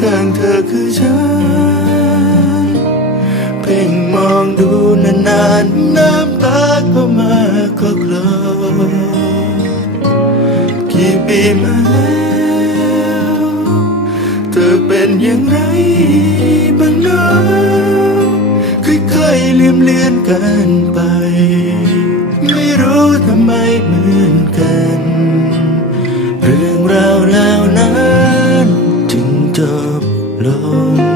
ข้างเธอคือฉัน เพ่งมองดูนานๆ น้ำตาก็มาก็กลอกี่ปีมาแล้วเธอเป็นอย่างไรบ้างเนาะค่อยๆลืมเลือนกันไป ไม่รู้ทำไมเหมือนกัน เรื่องราวแล้วนั้นจึงจบ ล